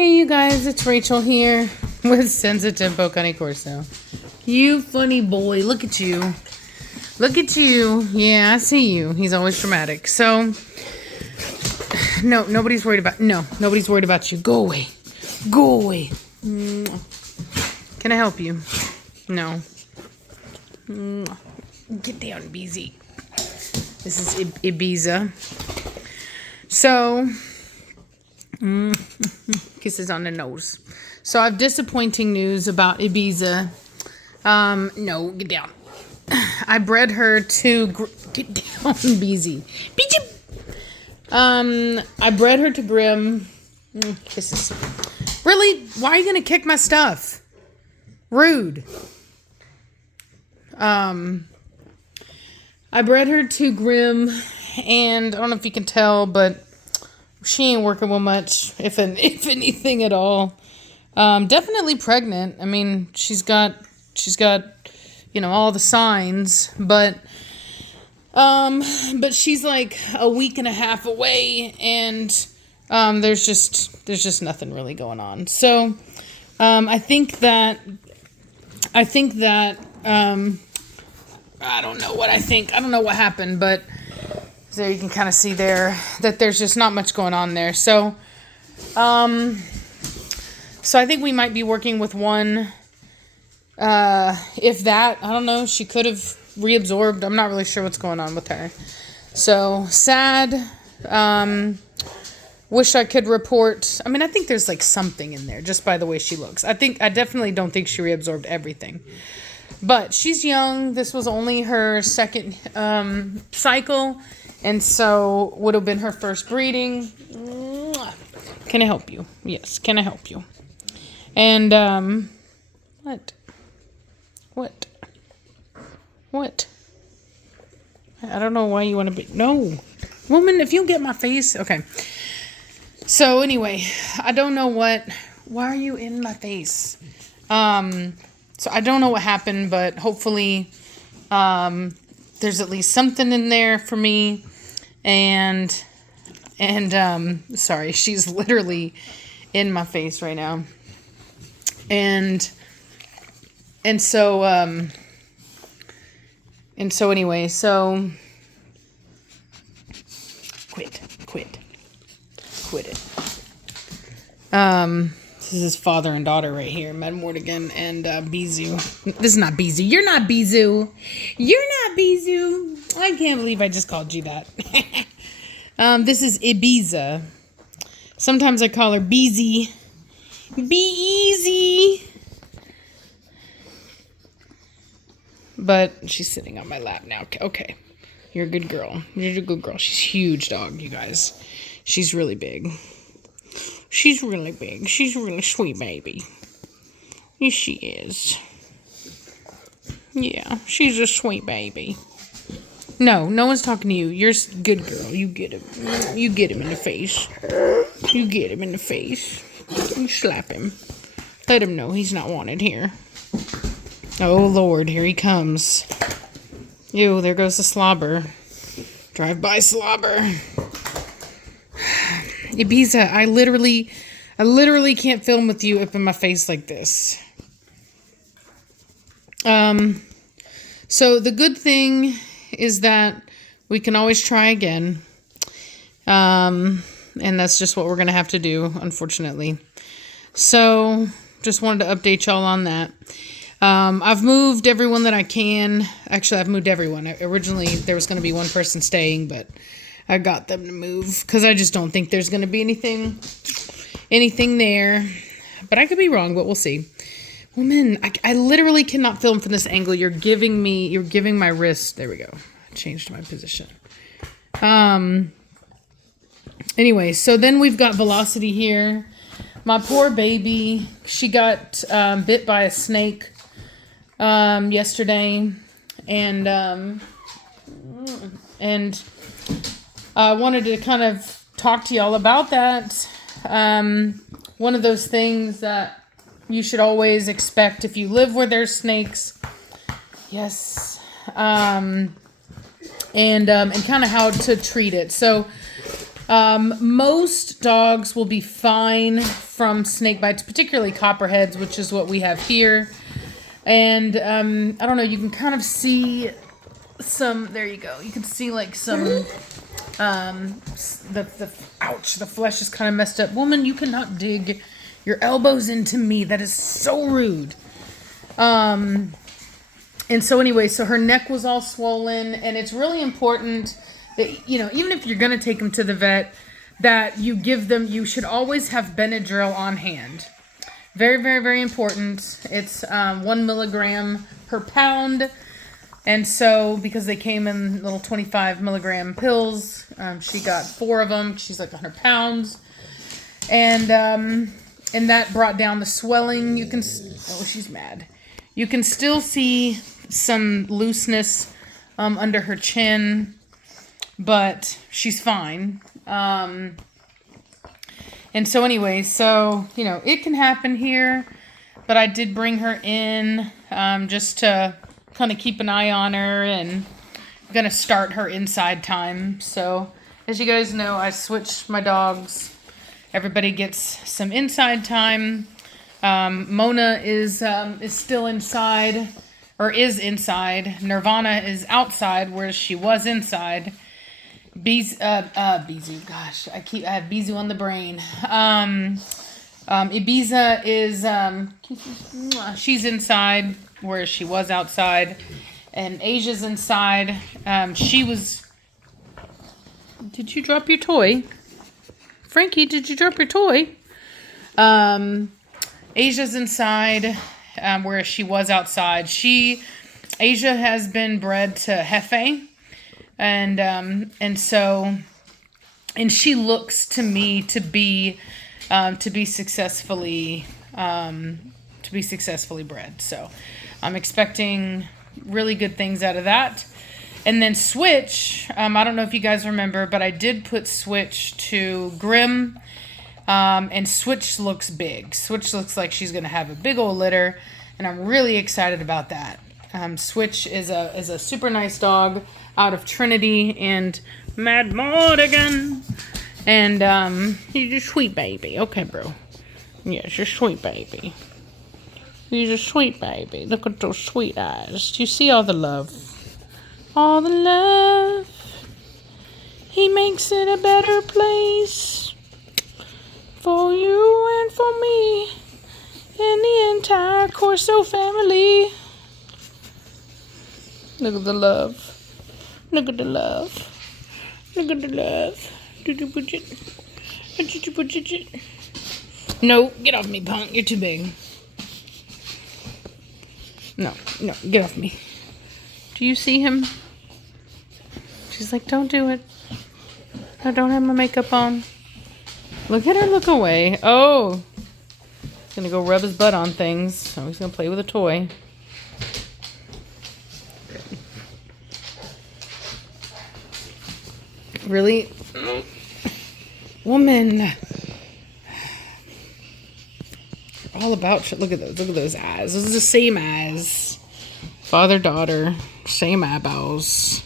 Hey you guys, it's Rachel here with Senza Corso. You funny boy, look at you. Look at you. Yeah, I see you. He's always dramatic. So, nobody's worried about you. Go away. Go away. Can I help you? No. Get down, BZ. This is Ibiza. So, kisses on the nose. So I have disappointing news about Ibiza. No, get down. I bred her to get down, BZ. I bred her to Grim. Kisses. Really? Why are you gonna kick my stuff? Rude. I bred her to Grim, and I don't know if you can tell, but she ain't working well much, if anything at all. Definitely pregnant. I mean, she's got, all the signs, but she's like a week and a half away, and there's just nothing really going on. So, I think that I don't know what I think. I don't know what happened, but there you can kind of see there that there's just not much going on there. So I think we might be working with one, if that, I don't know, she could have reabsorbed. I'm not really sure what's going on with her. So sad. Wish I could report. I mean, I think there's like something in there just by the way she looks. I definitely don't think she reabsorbed everything. But she's young. This was only her second cycle. And so would have been her first breeding. Can I help you? Yes, can I help you? And what? I don't know why you want to be. No. Woman, if you get my face. Okay. So anyway, I don't know why are you in my face? So I don't know what happened, but hopefully there's at least something in there for me. And sorry, she's literally in my face right now. And so anyway, so quit it. This is father and daughter right here, Mad Mortigan and Bizu. This is not Bizu. You're not Bizu. I can't believe I just called you that. This is Ibiza. Sometimes I call her Beezy. Be easy. But she's sitting on my lap now. Okay. You're a good girl. She's huge, dog, you guys. She's really big. She's really big. She's a really sweet baby. Yes, she is. Yeah, she's a sweet baby. No one's talking to you. You're a good girl. You get him. You get him in the face. You slap him. Let him know he's not wanted here. Oh, Lord, here he comes. Ew, there goes the slobber. Drive-by slobber. Ibiza, I literally can't film with you up in my face like this. So the good thing is that we can always try again. And that's just what we're going to have to do, unfortunately. So just wanted to update y'all on that. I've moved everyone that I can. Actually, I've moved everyone. Originally, there was going to be one person staying, but I got them to move because I just don't think there's going to be anything there. But I could be wrong, but we'll see. Woman, I literally cannot film from this angle. You're giving my wrist. There we go. I changed my position. Anyway, so then we've got Velocity here. My poor baby, she got bit by a snake yesterday, and I wanted to kind of talk to y'all about that. One of those things that you should always expect if you live where there's snakes. Yes. And kind of how to treat it. So Most dogs will be fine from snake bites, particularly copperheads, which is what we have here. And I don't know, you can kind of see some, there you go. You can see like some, ouch, the flesh is kind of messed up. Woman, you cannot dig your elbows into me. That is so rude. And so anyway, so her neck was all swollen, and it's really important that, you know, even if you're going to take them to the vet, that you give them, you should always have Benadryl on hand. Very, very, very important. It's 1 milligram per pound. And so, because they came in little 25 milligram pills, she got 4 of them. She's like 100 pounds. And that brought down the swelling. You can, oh, she's mad. You can still see some looseness under her chin, but she's fine. And so anyway, so, you know, it can happen here, but I did bring her in just to kind of keep an eye on her, and I'm going to start her inside time. So as you guys know, I switched my dogs. Everybody gets some inside time. Mona is still inside, or is inside. Nirvana is outside, where she was inside. Bizu, gosh, I have Bizu on the brain. Ibiza is, she's inside, where she was outside. And Asia's inside. Did you drop your toy? Frankie, did you drop your toy? Asia's inside, where she was outside. Asia has been bred to Hefe, and she looks to me to be successfully bred. So I'm expecting really good things out of that. And then Switch, I don't know if you guys remember, but I did put Switch to Grim. And Switch looks big. Switch looks like she's going to have a big old litter, and I'm really excited about that. Switch is a super nice dog out of Trinity and Mad Mortigan. And he's a sweet baby. Okay, bro. Yes, you're a sweet baby. He's a sweet baby. Look at those sweet eyes. Do you see all the love? All the love. He makes it a better place for you and for me and the entire Corso family. Look at the love. Look at the love. Look at the love. Did you put it? Did you put it? No, get off me, punk. You're too big. No, get off me. Do you see him? She's like, don't do it. I don't have my makeup on. Look at her look away. Oh. He's going to go rub his butt on things. So he's going to play with a toy. Really? Woman. All about shit. Look at those. Look at those eyes. Those are the same eyes. Father, daughter. Same eyeballs.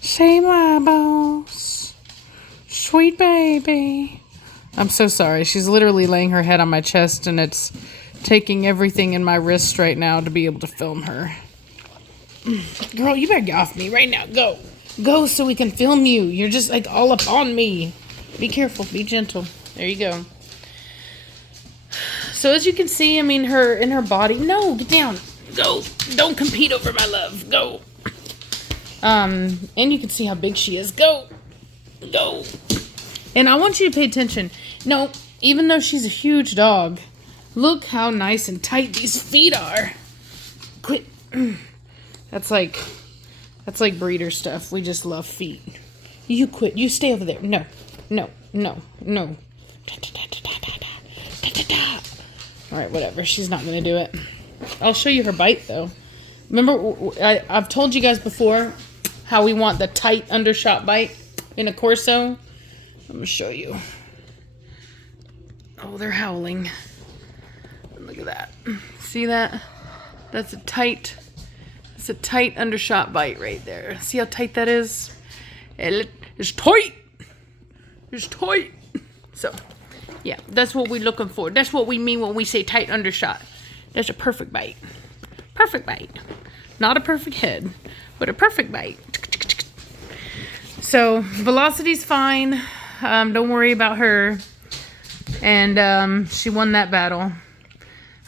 Same eyeballs. Sweet baby. I'm so sorry. She's literally laying her head on my chest, and it's taking everything in my wrist right now to be able to film her. Girl, you better get off me right now. Go. Go so we can film you. You're just like all up on me. Be careful. Be gentle. There you go. So as you can see, I mean, in her body. No, get down. Go. Don't compete over my love. Go. And you can see how big she is. Go. Go. And I want you to pay attention. No, even though she's a huge dog, look how nice and tight these feet are. Quit. That's like breeder stuff. We just love feet. You quit. You stay over there. No. All right, whatever. She's not going to do it. I'll show you her bite, though. Remember, I've told you guys before how we want the tight undershot bite in a Corso. I'm going to show you. Oh, they're howling. Look at that. See that? That's a tight undershot bite right there. See how tight that is? It's tight. It's tight. So, yeah, that's what we're looking for. That's what we mean when we say tight undershot. That's a perfect bite. Perfect bite. Not a perfect head, but a perfect bite. So, Velocity's fine. Don't worry about her. And she won that battle.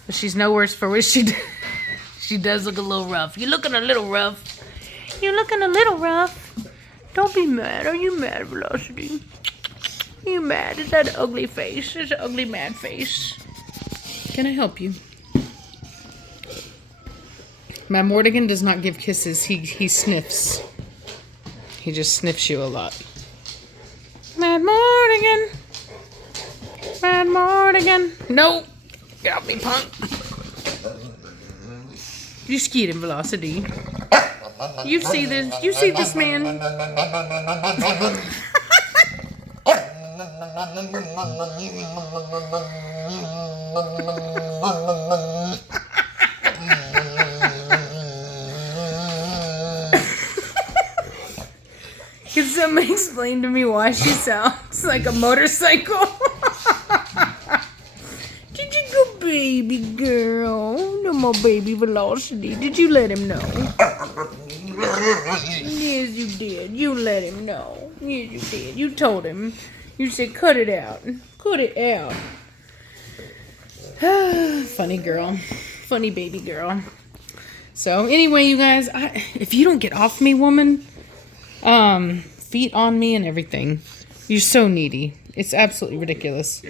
But she's no worse for it. She does look a little rough. You're looking a little rough. You're looking a little rough. Don't be mad. Are you mad, Velocity? Are you mad? Is that an ugly face? It's an ugly mad face. Can I help you? Mad Mortigan does not give kisses. He sniffs. He just sniffs you a lot. Mad Mortigan. Mad Mortigan. No. Get off me, punk. You skied in Velocity. You see this? You see this, man? Can somebody explain to me why she sounds like a motorcycle? Did you go, baby girl? No more baby Velocity. Did you let him know? Yes, you did. You let him know. Yes, you did. You told him. You said, cut it out. Cut it out. Funny girl. Funny baby girl. So, anyway, you guys, if you don't get off me, woman, feet on me and everything. You're so needy. It's absolutely ridiculous.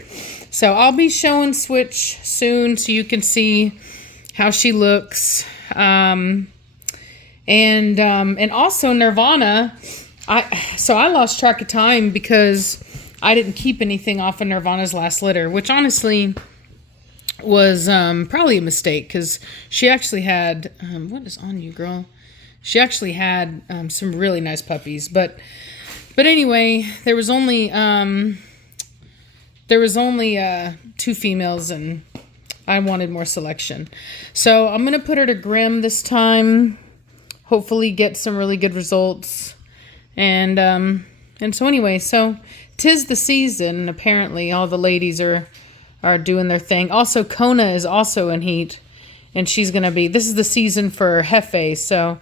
So I'll be showing Switch soon so you can see how she looks. And also Nirvana. I lost track of time because I didn't keep anything off of Nirvana's last litter, which honestly was probably a mistake because she actually had what is on you, girl? She actually had some really nice puppies, but anyway, there was only 2 females, and I wanted more selection. So I'm gonna put her to Grim this time. Hopefully, get some really good results. And so anyway, so 'tis the season, and apparently all the ladies are doing their thing. Also, Kona is also in heat, and she's gonna be. This is the season for Hefe, so.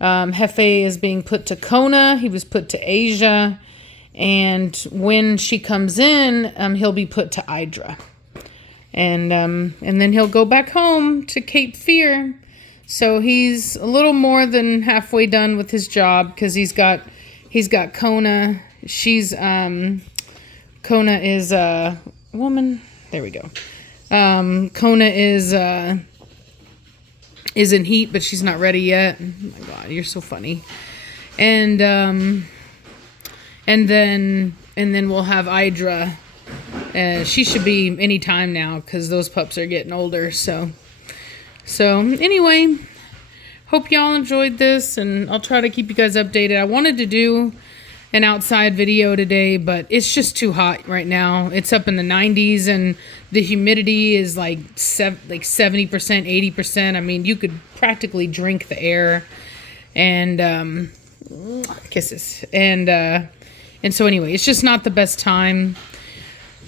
Hefe is being put to Kona. He was put to Asia. And when she comes in, he'll be put to Idra. And then he'll go back home to Cape Fear. So he's a little more than halfway done with his job because he's got Kona. Kona is a woman. There we go. Kona is in heat, but she's not ready yet. Oh my God, you're so funny. And then we'll have Idra. She should be any time now because those pups are getting older. So anyway, hope y'all enjoyed this, and I'll try to keep you guys updated. I wanted to do an outside video today, but it's just too hot right now. It's up in the 90s, and the humidity is like 70%, 80%. I mean, you could practically drink the air. And kisses. And so anyway, it's just not the best time.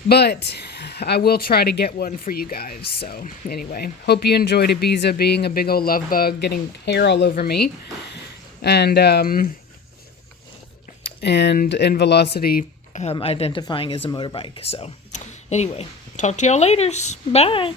But I will try to get one for you guys. So anyway, hope you enjoyed Ibiza being a big old love bug, getting hair all over me. And Velocity identifying as a motorbike. So anyway, talk to y'all later. Bye.